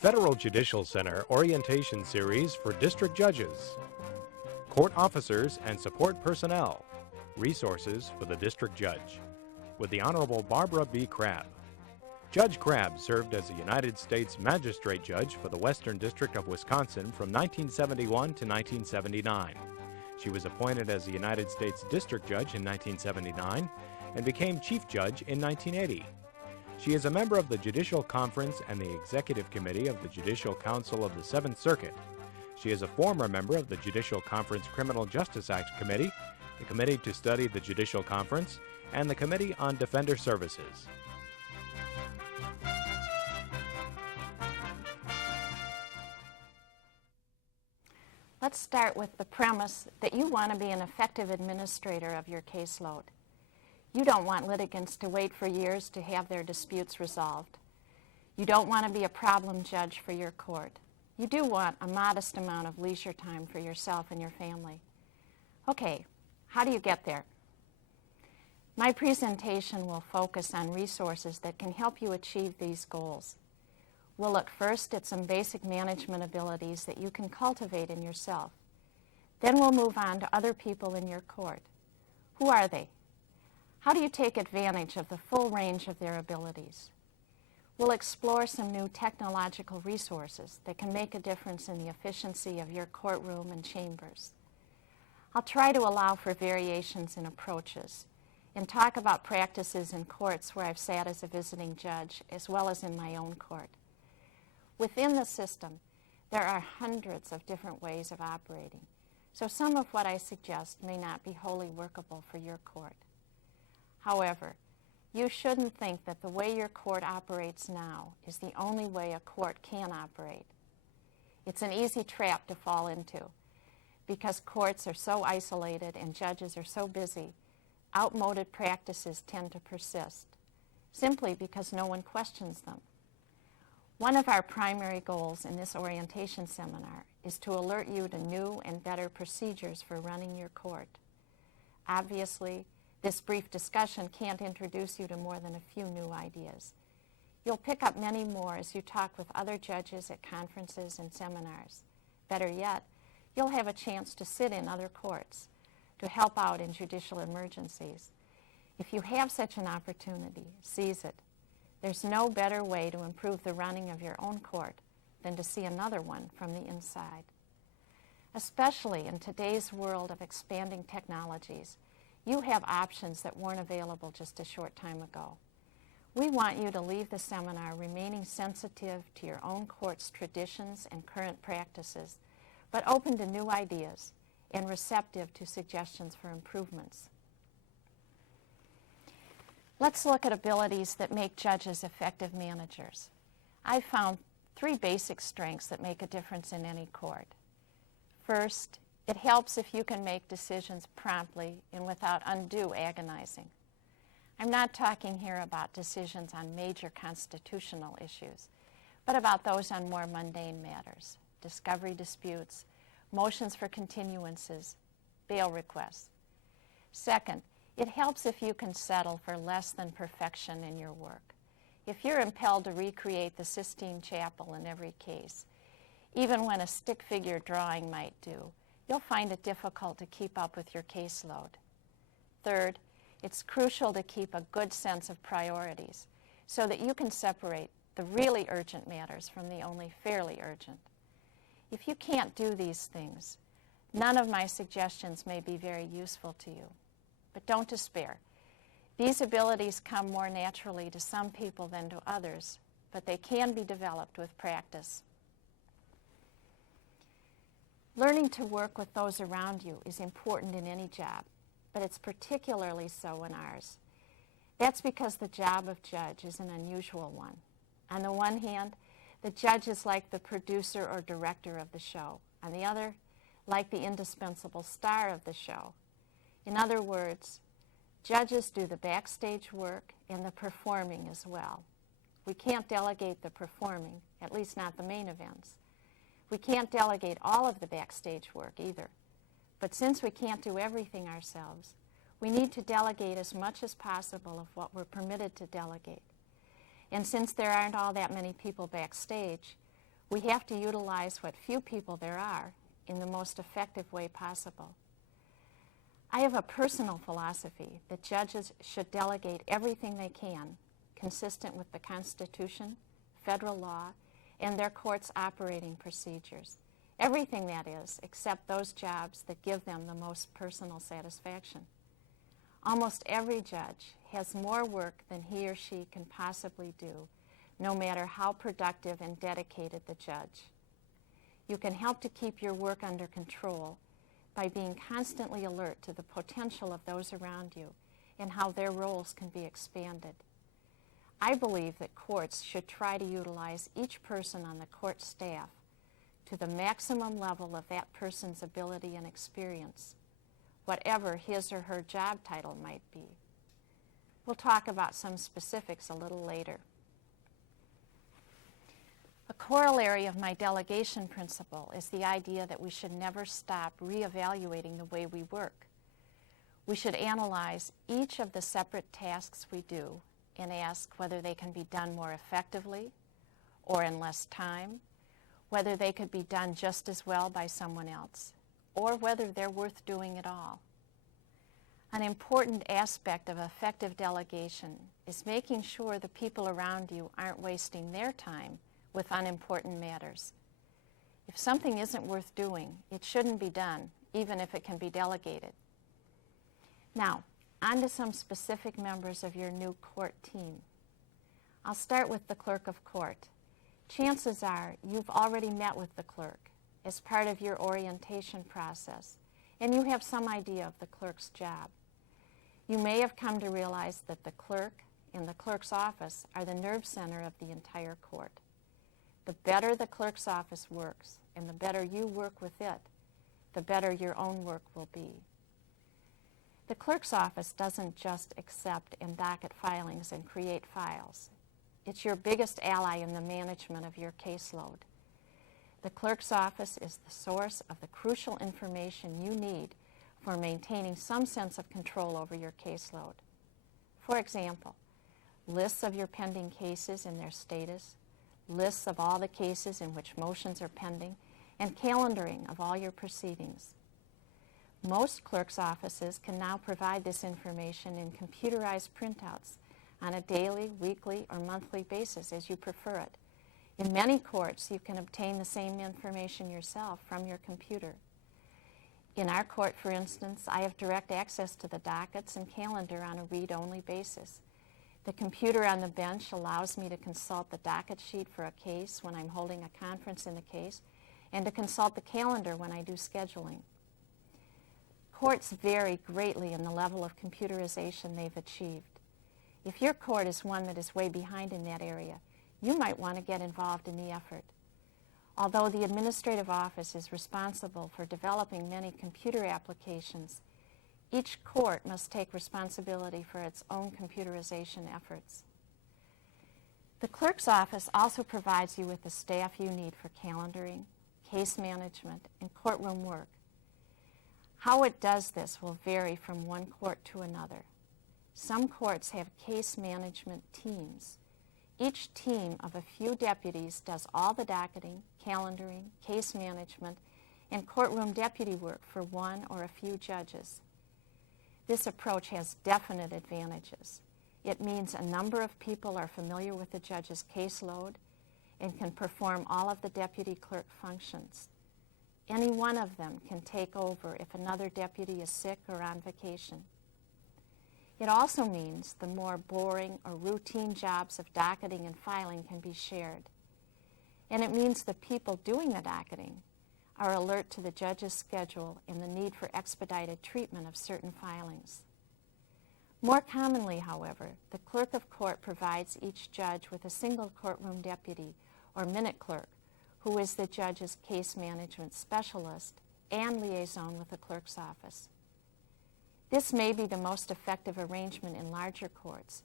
Federal Judicial Center Orientation Series for District Judges, Court Officers and Support Personnel, Resources for the District Judge, with the Honorable Barbara B. Crabb. Judge Crabb served as a United States Magistrate Judge for the Western District of Wisconsin from 1971 to 1979. She was appointed as a United States District Judge in 1979 and became Chief Judge in 1980. She is a member of the Judicial Conference and the Executive Committee of the Judicial Council of the Seventh Circuit. She is a former member of the Judicial Conference Criminal Justice Act Committee, the Committee to Study the Judicial Conference, and the Committee on Defender Services. Let's start with the premise that you want to be an effective administrator of your caseload. You don't want litigants to wait for years to have their disputes resolved. You don't want to be a problem judge for your court. You do want a modest amount of leisure time for yourself and your family. Okay, how do you get there? My presentation will focus on resources that can help you achieve these goals. We'll look first at some basic management abilities that you can cultivate in yourself. Then we'll move on to other people in your court. Who are they? How do you take advantage of the full range of their abilities? We'll explore some new technological resources that can make a difference in the efficiency of your courtroom and chambers. I'll try to allow for variations in approaches and talk about practices in courts where I've sat as a visiting judge as well as in my own court. Within the system, there are hundreds of different ways of operating, so some of what I suggest may not be wholly workable for your court. However, you shouldn't think that the way your court operates now is the only way a court can operate. It's an easy trap to fall into. Because courts are so isolated and judges are so busy, outmoded practices tend to persist, simply because no one questions them. One of our primary goals in this orientation seminar is to alert you to new and better procedures for running your court. Obviously, this brief discussion can't introduce you to more than a few new ideas. You'll pick up many more as you talk with other judges at conferences and seminars. Better yet, you'll have a chance to sit in other courts, to help out in judicial emergencies. If you have such an opportunity, seize it. There's no better way to improve the running of your own court than to see another one from the inside. Especially in today's world of expanding technologies, you have options that weren't available just a short time ago. We want you to leave the seminar remaining sensitive to your own court's traditions and current practices, but open to new ideas and receptive to suggestions for improvements. Let's look at abilities that make judges effective managers. I've found 3 basic strengths that make a difference in any court. First, it helps if you can make decisions promptly and without undue agonizing. I'm not talking here about decisions on major constitutional issues, but about those on more mundane matters, discovery disputes, motions for continuances, bail requests. Second, it helps if you can settle for less than perfection in your work. If you're impelled to recreate the Sistine Chapel in every case, even when a stick figure drawing might do, you'll find it difficult to keep up with your caseload. Third, it's crucial to keep a good sense of priorities so that you can separate the really urgent matters from the only fairly urgent. If you can't do these things, none of my suggestions may be very useful to you. But don't despair. These abilities come more naturally to some people than to others, but they can be developed with practice. Learning to work with those around you is important in any job, but it's particularly so in ours. That's because the job of judge is an unusual one. On the one hand, the judge is like the producer or director of the show. On the other, like the indispensable star of the show. In other words, judges do the backstage work and the performing as well. We can't delegate the performing, at least not the main events. We can't delegate all of the backstage work either. But since we can't do everything ourselves, we need to delegate as much as possible of what we're permitted to delegate. And since there aren't all that many people backstage, We have to utilize what few people there are in the most effective way possible. I have a personal philosophy that judges should delegate everything they can, consistent with the Constitution, federal law, and their court's operating procedures. Everything, that is, except those jobs that give them the most personal satisfaction. Almost every judge has more work than he or she can possibly do, no matter how productive and dedicated the judge. You can help to keep your work under control by being constantly alert to the potential of those around you and how their roles can be expanded. I believe that courts should try to utilize each person on the court staff to the maximum level of that person's ability and experience, whatever his or her job title might be. We'll talk about some specifics a little later. A corollary of my delegation principle is the idea that we should never stop reevaluating the way we work. We should analyze each of the separate tasks we do and ask whether they can be done more effectively or in less time, whether they could be done just as well by someone else, or whether they're worth doing at all. An important aspect of effective delegation is making sure the people around you aren't wasting their time with unimportant matters. If something isn't worth doing, it shouldn't be done, even if it can be delegated. Now, on to some specific members of your new court team. I'll start with the clerk of court. Chances are you've already met with the clerk as part of your orientation process, and you have some idea of the clerk's job. You may have come to realize that the clerk and the clerk's office are the nerve center of the entire court. The better the clerk's office works, and the better you work with it, the better your own work will be. The clerk's office doesn't just accept and docket filings and create files. It's your biggest ally in the management of your caseload. The clerk's office is the source of the crucial information you need for maintaining some sense of control over your caseload. For example, lists of your pending cases and their status, lists of all the cases in which motions are pending, and calendaring of all your proceedings. Most clerk's offices can now provide this information in computerized printouts on a daily, weekly, or monthly basis as you prefer it. In many courts, you can obtain the same information yourself from your computer. In our court, for instance, I have direct access to the dockets and calendar on a read-only basis. The computer on the bench allows me to consult the docket sheet for a case when I'm holding a conference in the case, and to consult the calendar when I do scheduling. Courts vary greatly in the level of computerization they've achieved. If your court is one that is way behind in that area, you might want to get involved in the effort. Although the administrative office is responsible for developing many computer applications, each court must take responsibility for its own computerization efforts. The clerk's office also provides you with the staff you need for calendaring, case management, and courtroom work. How it does this will vary from one court to another. Some courts have case management teams. Each team of a few deputies does all the docketing, calendaring, case management, and courtroom deputy work for one or a few judges. This approach has definite advantages. It means a number of people are familiar with the judge's caseload and can perform all of the deputy clerk functions. Any one of them can take over if another deputy is sick or on vacation. It also means the more boring or routine jobs of docketing and filing can be shared. And it means the people doing the docketing are alert to the judge's schedule and the need for expedited treatment of certain filings. More commonly, however, the clerk of court provides each judge with a single courtroom deputy or minute clerk who is the judge's case management specialist and liaison with the clerk's office. This may be the most effective arrangement in larger courts,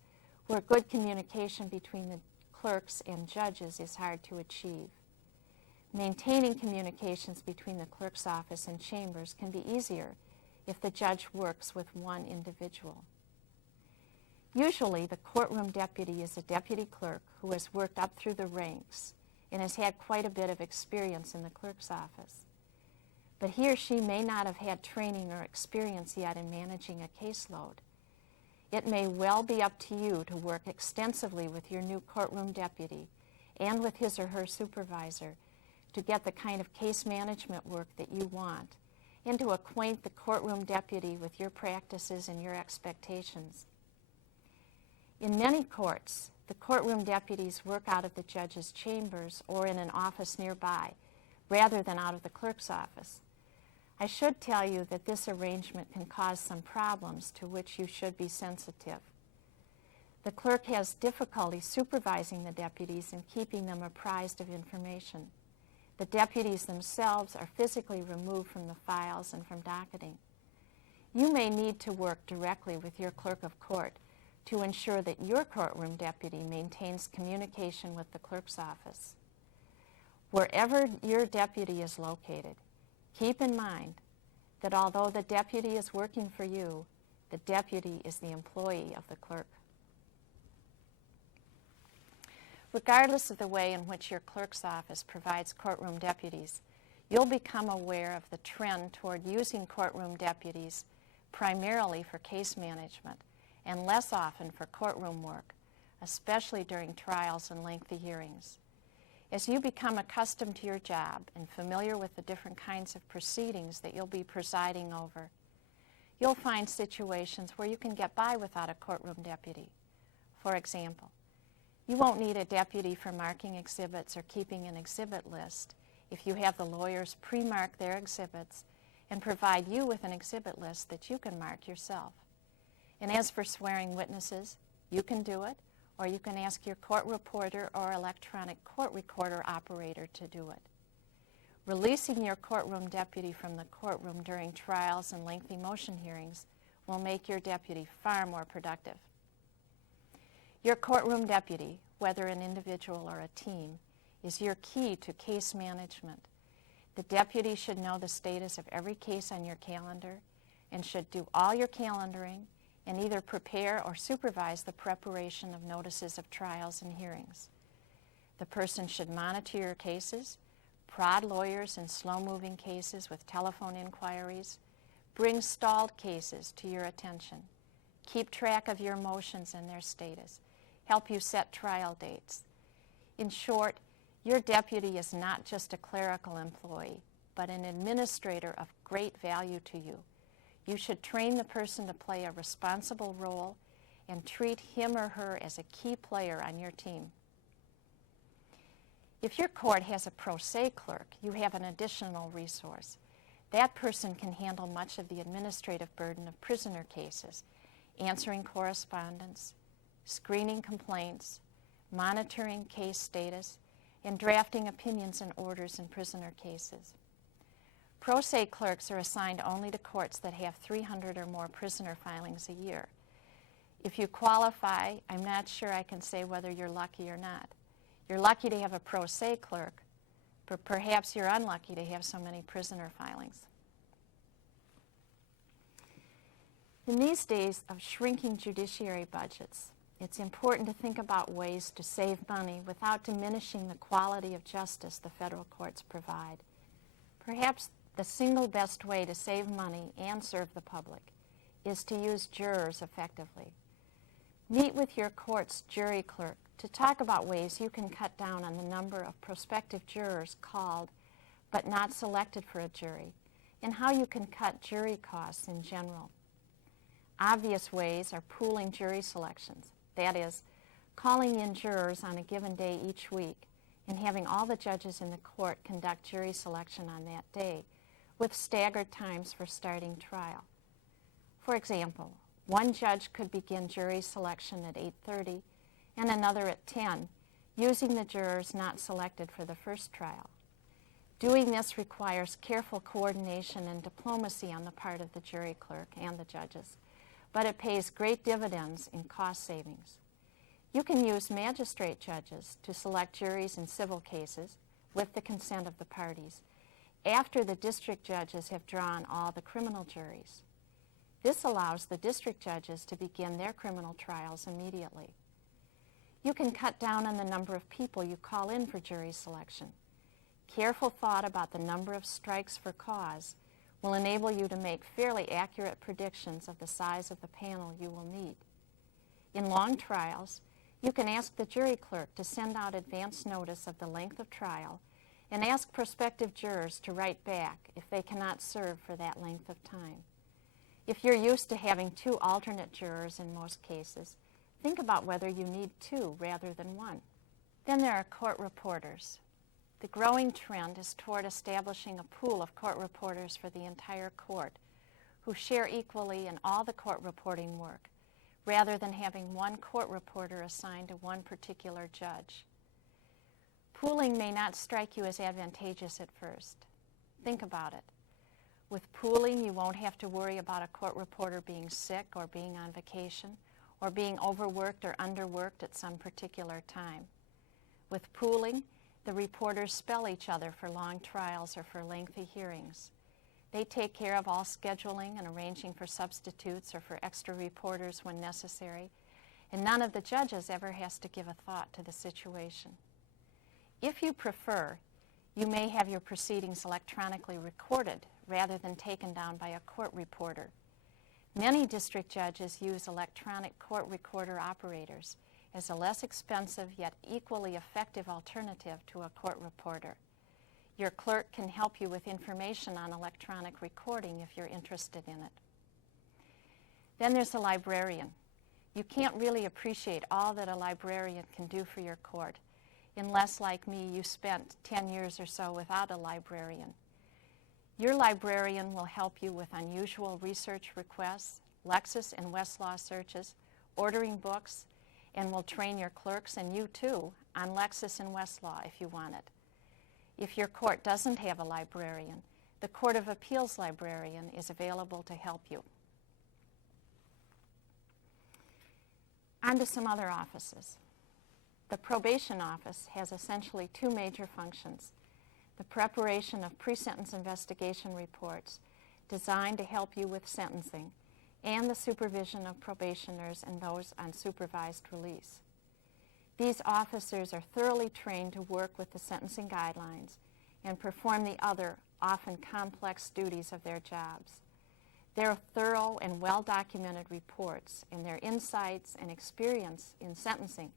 where good communication between the clerks and judges is hard to achieve. Maintaining communications between the clerk's office and chambers can be easier if the judge works with one individual. Usually, the courtroom deputy is a deputy clerk who has worked up through the ranks and has had quite a bit of experience in the clerk's office. But he or she may not have had training or experience yet in managing a caseload. It may well be up to you to work extensively with your new courtroom deputy and with his or her supervisor to get the kind of case management work that you want, and to acquaint the courtroom deputy with your practices and your expectations. In many courts, the courtroom deputies work out of the judge's chambers or in an office nearby, rather than out of the clerk's office. I should tell you that this arrangement can cause some problems to which you should be sensitive. The clerk has difficulty supervising the deputies and keeping them apprised of information. The deputies themselves are physically removed from the files and from docketing. You may need to work directly with your clerk of court to ensure that your courtroom deputy maintains communication with the clerk's office. Wherever your deputy is located, keep in mind that although the deputy is working for you, the deputy is the employee of the clerk. Regardless of the way in which your clerk's office provides courtroom deputies, you'll become aware of the trend toward using courtroom deputies primarily for case management and less often for courtroom work, especially during trials and lengthy hearings. As you become accustomed to your job and familiar with the different kinds of proceedings that you'll be presiding over, you'll find situations where you can get by without a courtroom deputy. For example, you won't need a deputy for marking exhibits or keeping an exhibit list if you have the lawyers pre-mark their exhibits and provide you with an exhibit list that you can mark yourself. And as for swearing witnesses, you can do it, or you can ask your court reporter or electronic court recorder operator to do it. Releasing your courtroom deputy from the courtroom during trials and lengthy motion hearings will make your deputy far more productive. Your courtroom deputy, whether an individual or a team, is your key to case management. The deputy should know the status of every case on your calendar and should do all your calendaring and either prepare or supervise the preparation of notices of trials and hearings. The person should monitor your cases, prod lawyers in slow-moving cases with telephone inquiries, bring stalled cases to your attention, keep track of your motions and their status, help you set trial dates. In short, your deputy is not just a clerical employee, but an administrator of great value to you. You should train the person to play a responsible role and treat him or her as a key player on your team. If your court has a pro se clerk, you have an additional resource. That person can handle much of the administrative burden of prisoner cases, answering correspondence, screening complaints, monitoring case status, and drafting opinions and orders in prisoner cases. Pro se clerks are assigned only to courts that have 300 or more prisoner filings a year. If you qualify, I'm not sure I can say whether you're lucky or not. You're lucky to have a pro se clerk, but perhaps you're unlucky to have so many prisoner filings. In these days of shrinking judiciary budgets, it's important to think about ways to save money without diminishing the quality of justice the federal courts provide. Perhaps the single best way to save money and serve the public is to use jurors effectively. Meet with your court's jury clerk to talk about ways you can cut down on the number of prospective jurors called but not selected for a jury, and how you can cut jury costs in general. Obvious ways are pooling jury selections. That is, calling in jurors on a given day each week and having all the judges in the court conduct jury selection on that day with staggered times for starting trial. For example, one judge could begin jury selection at 8:30 and another at 10, using the jurors not selected for the first trial. Doing this requires careful coordination and diplomacy on the part of the jury clerk and the judges, but it pays great dividends in cost savings. You can use magistrate judges to select juries in civil cases with the consent of the parties after the district judges have drawn all the criminal juries. This allows the district judges to begin their criminal trials immediately. You can cut down on the number of people you call in for jury selection. Careful thought about the number of strikes for cause will enable you to make fairly accurate predictions of the size of the panel you will need. In long trials, you can ask the jury clerk to send out advance notice of the length of trial and ask prospective jurors to write back if they cannot serve for that length of time. If you're used to having 2 alternate jurors in most cases, think about whether you need 2 rather than 1. Then there are court reporters. The growing trend is toward establishing a pool of court reporters for the entire court who share equally in all the court reporting work, rather than having one court reporter assigned to one particular judge. Pooling may not strike you as advantageous at first. Think about it. With pooling, you won't have to worry about a court reporter being sick or being on vacation or being overworked or underworked at some particular time. With pooling, the reporters spell each other for long trials or for lengthy hearings. They take care of all scheduling and arranging for substitutes or for extra reporters when necessary, and none of the judges ever has to give a thought to the situation. If you prefer, you may have your proceedings electronically recorded rather than taken down by a court reporter. Many district judges use electronic court recorder operators as a less expensive yet equally effective alternative to a court reporter. Your clerk can help you with information on electronic recording if you're interested in it. Then there's a librarian. You can't really appreciate all that a librarian can do for your court unless, like me, you spent 10 years or so without a librarian. Your librarian will help you with unusual research requests, Lexis and Westlaw searches, ordering books, and will train your clerks and you too on Lexis and Westlaw if you want it. If your court doesn't have a librarian, the Court of Appeals librarian is available to help you. On to some other offices. The probation office has essentially 2 major functions: the preparation of pre-sentence investigation reports designed to help you with sentencing, and the supervision of probationers and those on supervised release. These officers are thoroughly trained to work with the sentencing guidelines and perform the other, often complex duties of their jobs. Their thorough and well-documented reports and their insights and experience in sentencing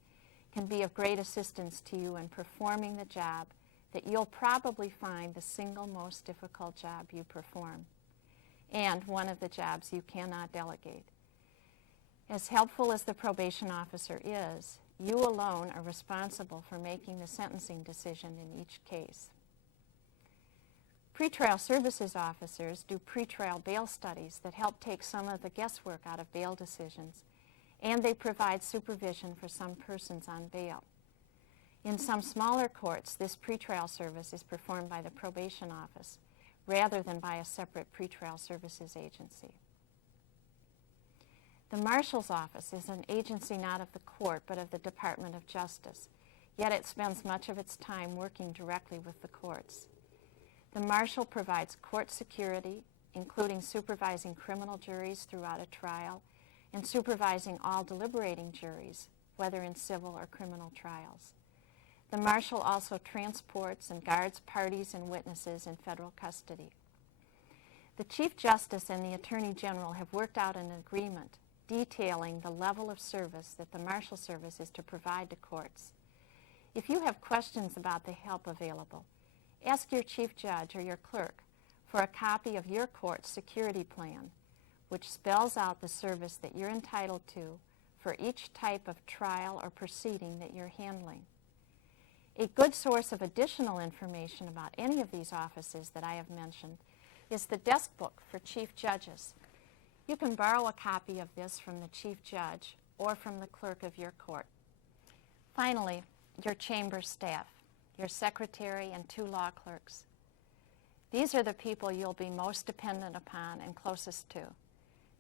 can be of great assistance to you in performing the job that you'll probably find the single most difficult job you perform, and one of the jobs you cannot delegate. As helpful as the probation officer is, you alone are responsible for making the sentencing decision in each case. Pretrial services officers do pretrial bail studies that help take some of the guesswork out of bail decisions, and they provide supervision for some persons on bail. In some smaller courts, this pretrial service is performed by the probation office rather than by a separate pretrial services agency. The Marshal's Office is an agency not of the court but of the Department of Justice, yet it spends much of its time working directly with the courts. The Marshal provides court security, including supervising criminal juries throughout a trial and supervising all deliberating juries, whether in civil or criminal trials. The Marshal also transports and guards parties and witnesses in federal custody. The Chief Justice and the Attorney General have worked out an agreement detailing the level of service that the Marshal Service is to provide to courts. If you have questions about the help available, ask your Chief Judge or your clerk for a copy of your court's security plan, which spells out the service that you're entitled to for each type of trial or proceeding that you're handling. A good source of additional information about any of these offices that I have mentioned is the desk book for chief judges. You can borrow a copy of this from the chief judge or from the clerk of your court. Finally, your chamber staff, your secretary and 2 law clerks. These are the people you'll be most dependent upon and closest to.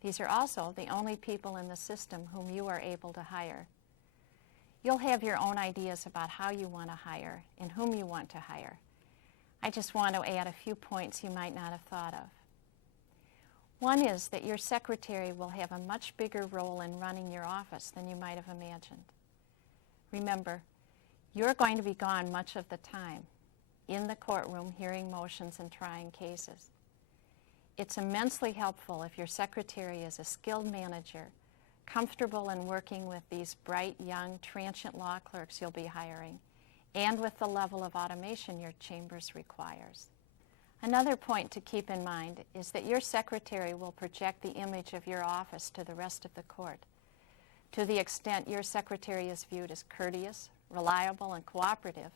These are also the only people in the system whom you are able to hire. You'll have your own ideas about how you want to hire and whom you want to hire. I just want to add a few points you might not have thought of. One is that your secretary will have a much bigger role in running your office than you might have imagined. Remember, you're going to be gone much of the time in the courtroom hearing motions and trying cases. It's immensely helpful if your secretary is a skilled manager, comfortable in working with these bright, young, transient law clerks you'll be hiring, and with the level of automation your chambers requires. Another point to keep in mind is that your secretary will project the image of your office to the rest of the court. To the extent your secretary is viewed as courteous, reliable, and cooperative,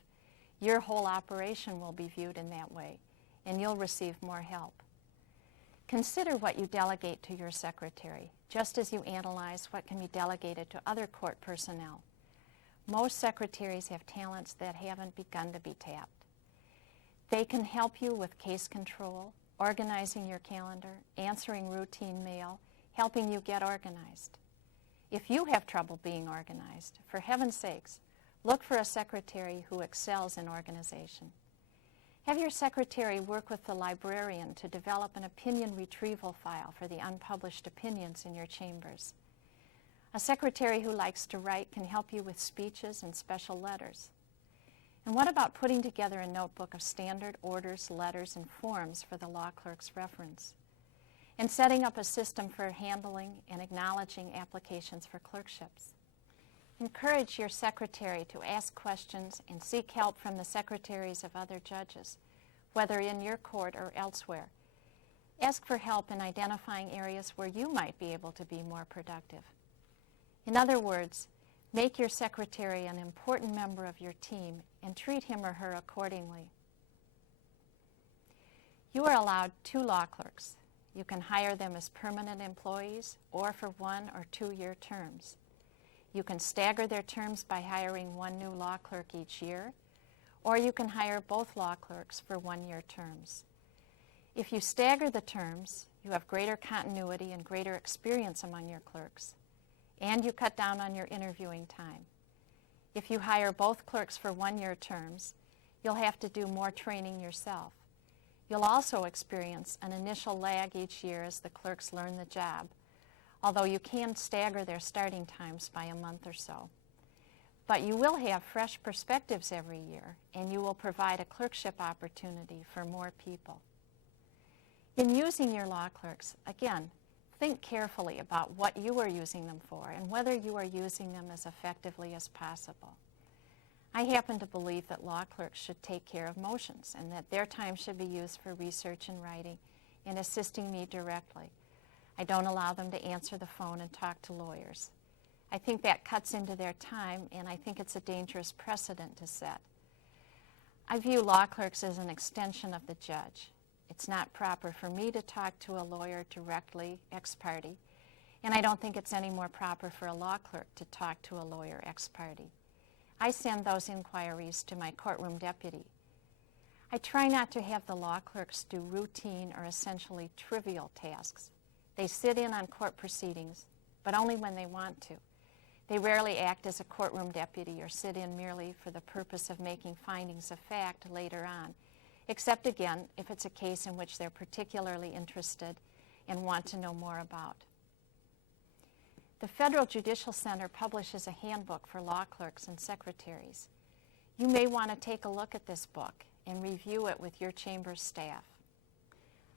your whole operation will be viewed in that way, and you'll receive more help. Consider what you delegate to your secretary, just as you analyze what can be delegated to other court personnel. Most secretaries have talents that haven't begun to be tapped. They can help you with case control, organizing your calendar, answering routine mail, helping you get organized. If you have trouble being organized, for heaven's sakes, look for a secretary who excels in organization. Have your secretary work with the librarian to develop an opinion retrieval file for the unpublished opinions in your chambers. A secretary who likes to write can help you with speeches and special letters. And what about putting together a notebook of standard orders, letters, and forms for the law clerk's reference? And setting up a system for handling and acknowledging applications for clerkships. Encourage your secretary to ask questions and seek help from the secretaries of other judges, whether in your court or elsewhere. Ask for help in identifying areas where you might be able to be more productive. In other words, make your secretary an important member of your team and treat him or her accordingly. You are allowed 2 law clerks. You can hire them as permanent employees or for 1 or 2 year terms. You can stagger their terms by hiring 1 new law clerk each year, or you can hire both law clerks for 1-year terms. If you stagger the terms, you have greater continuity and greater experience among your clerks, and you cut down on your interviewing time. If you hire both clerks for 1-year terms, you'll have to do more training yourself. You'll also experience an initial lag each year as the clerks learn the job, although you can stagger their starting times by a month or so. But you will have fresh perspectives every year, and you will provide a clerkship opportunity for more people. In using your law clerks, again, think carefully about what you are using them for and whether you are using them as effectively as possible. I happen to believe that law clerks should take care of motions and that their time should be used for research and writing and assisting me directly. I don't allow them to answer the phone and talk to lawyers. I think that cuts into their time, and I think it's a dangerous precedent to set. I view law clerks as an extension of the judge. It's not proper for me to talk to a lawyer directly, ex parte, and I don't think it's any more proper for a law clerk to talk to a lawyer ex parte. I send those inquiries to my courtroom deputy. I try not to have the law clerks do routine or essentially trivial tasks. They sit in on court proceedings, but only when they want to. They rarely act as a courtroom deputy or sit in merely for the purpose of making findings of fact later on, except again if it's a case in which they're particularly interested and want to know more about. The Federal Judicial Center publishes a handbook for law clerks and secretaries. You may want to take a look at this book and review it with your chamber's staff.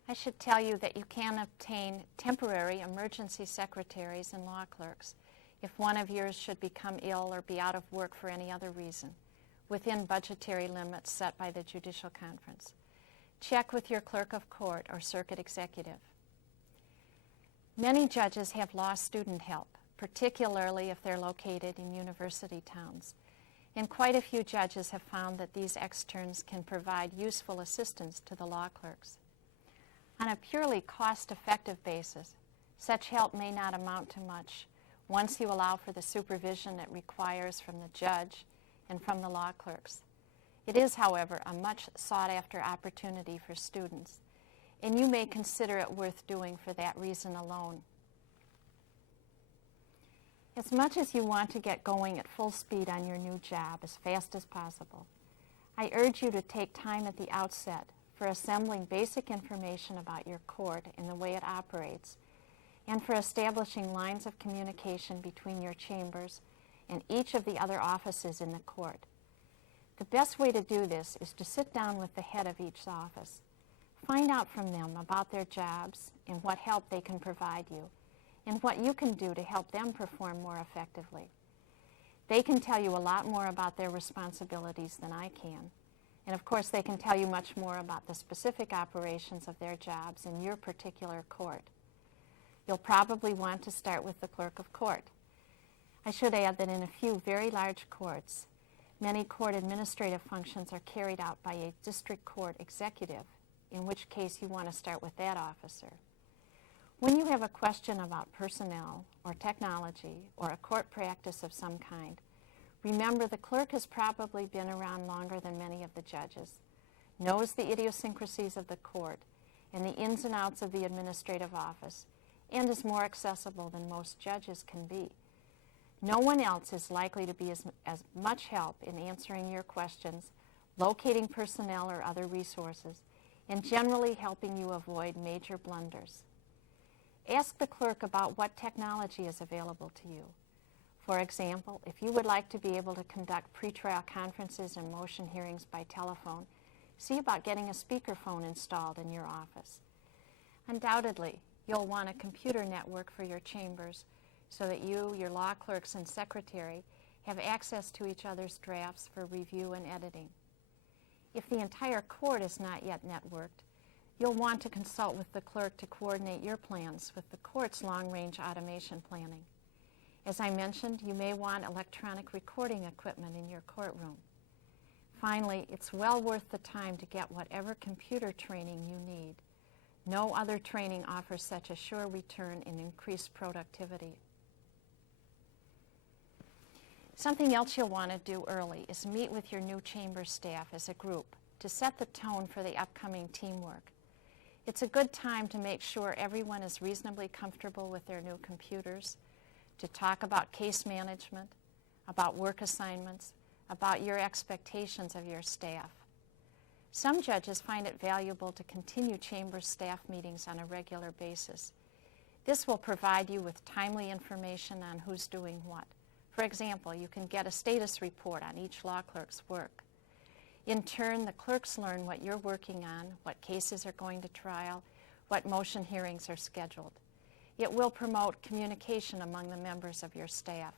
I should tell you that you can obtain temporary emergency secretaries and law clerks if one of yours should become ill or be out of work for any other reason, within budgetary limits set by the Judicial Conference. Check with your clerk of court or circuit executive. Many judges have law student help, particularly if they're located in university towns. And quite a few judges have found that these externs can provide useful assistance to the law clerks. On a purely cost-effective basis, such help may not amount to much once you allow for the supervision it requires from the judge and from the law clerks. It is, however, a much sought-after opportunity for students, and you may consider it worth doing for that reason alone. As much as you want to get going at full speed on your new job as fast as possible, I urge you to take time at the outset for assembling basic information about your court and the way it operates, and for establishing lines of communication between your chambers and each of the other offices in the court. The best way to do this is to sit down with the head of each office. Find out from them about their jobs and what help they can provide you, and what you can do to help them perform more effectively. They can tell you a lot more about their responsibilities than I can. And of course, they can tell you much more about the specific operations of their jobs in your particular court. You'll probably want to start with the clerk of court. I should add that in a few very large courts, many court administrative functions are carried out by a district court executive, in which case you want to start with that officer. When you have a question about personnel or technology or a court practice of some kind, remember the clerk has probably been around longer than many of the judges, knows the idiosyncrasies of the court and the ins and outs of the administrative office, and is more accessible than most judges can be. No one else is likely to be as much help in answering your questions, locating personnel or other resources, and generally helping you avoid major blunders. Ask the clerk about what technology is available to you. For example, if you would like to be able to conduct pretrial conferences and motion hearings by telephone, see about getting a speakerphone installed in your office. Undoubtedly, you'll want a computer network for your chambers so that you, your law clerks, and secretary have access to each other's drafts for review and editing. If the entire court is not yet networked, you'll want to consult with the clerk to coordinate your plans with the court's long-range automation planning. As I mentioned, you may want electronic recording equipment in your courtroom. Finally, it's well worth the time to get whatever computer training you need. No other training offers such a sure return in increased productivity. Something else you'll want to do early is meet with your new chamber staff as a group to set the tone for the upcoming teamwork. It's a good time to make sure everyone is reasonably comfortable with their new computers, to talk about case management, about work assignments, about your expectations of your staff. Some judges find it valuable to continue chamber staff meetings on a regular basis. This will provide you with timely information on who's doing what. For example, you can get a status report on each law clerk's work. In turn, the clerks learn what you're working on, what cases are going to trial, what motion hearings are scheduled. It will promote communication among the members of your staff.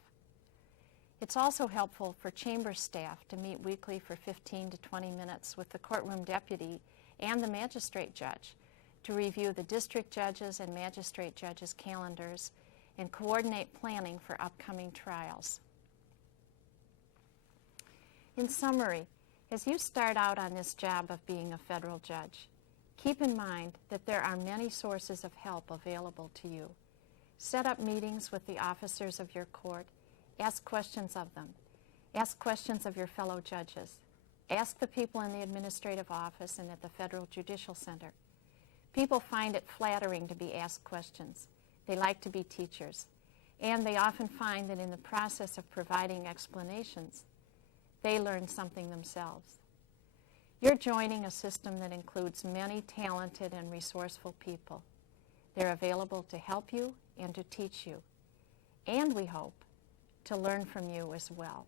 It's also helpful for chamber staff to meet weekly for 15 to 20 minutes with the courtroom deputy and the magistrate judge to review the district judges and magistrate judges' calendars and coordinate planning for upcoming trials. In summary, as you start out on this job of being a federal judge, keep in mind that there are many sources of help available to you. Set up meetings with the officers of your court. Ask questions of them. Ask questions of your fellow judges. Ask the people in the administrative office and at the Federal Judicial Center. People find it flattering to be asked questions. They like to be teachers. And they often find that in the process of providing explanations, they learn something themselves. You're joining a system that includes many talented and resourceful people. They're available to help you and to teach you, and we hope to learn from you as well.